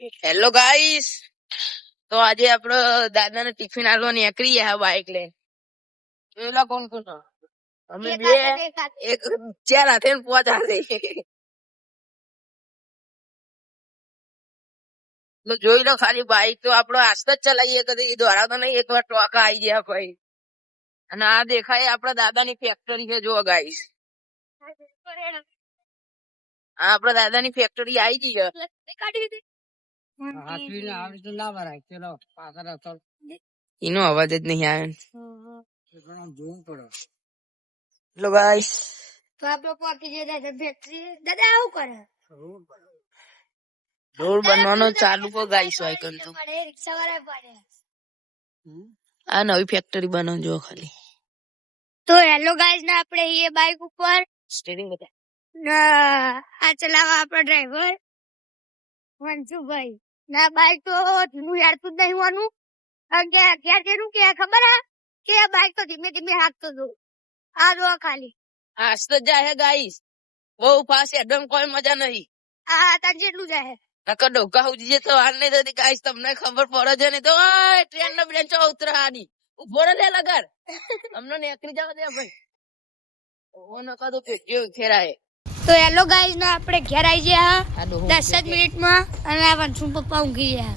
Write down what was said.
Hello guys, તો આજે આપડે દાદાને ટિફિન આલવા નીકળી ગયા બાઈક લઈને. પેલા કોણ કોણ અમે બે એક ચાર હાથે ને પાંચ હાથે. તો જોઈ લો ખાલી બાઈક તો આપડે આસ્તે જ ચલાવીએ કદી દ્વારા તો નહીં, એકવાર ટોકા આવી ગયા ભાઈ. અને આ દેખાય આપડા દાદાની ફેક્ટરી છે, જો ગાઈસ આ આપડા દાદાની ફેક્ટરી આવી ગઈ છે. એનો અવાજ જ નહીં આવ્યો. હેલો ગાઈસ, તો આપણે પહોંચી જતા ફેક્ટરી. દાદા આવું કરે રોડ બનવાનો ચાલુ પર ગાઈસ હોય તો રિક્ષા વાળા પડે. આ નવી ફેક્ટરી બનાવજો ખાલી. તો હેલો ગાઈસ, ને આપણે એ બાઈક ઉપર સ્ટીરિંગ બતા આ ચલાવવા આપણો ડ્રાઈવર વંશુભાઈ. ના બાઈક તો ધીમું યાડતું જ નહીં હોવાનું. ક્યાં તેનું કે ખબર હે કે આ બાઈક તો ધીમે ધીમે હાંકતો હતો. આ જો ખાલી આસ્તે જાય ગાઈસ, બહુ ફાસ્ટ એકદમ કોઈ મજા નહીં. આ તાર જેટલું જાય નકર ડોકા ઉજી તો વાર નહીં થતી ગાઈસ. તમને ખબર પડે છે ને તો ટ્રેન ના બ્રેન્ચો ઉતરાની ઉભો રે લગર અમને નીકળી જવા દે ભાઈ. ઓ નકા તો પેટ્યો ખેરાય. તો હેલો ગાઈસ, ને આપણે ઘેર આવી ગયા 10 જ મિનિટમાં, અને આ વંશુ પપ્પા ઊંઘી ગયા.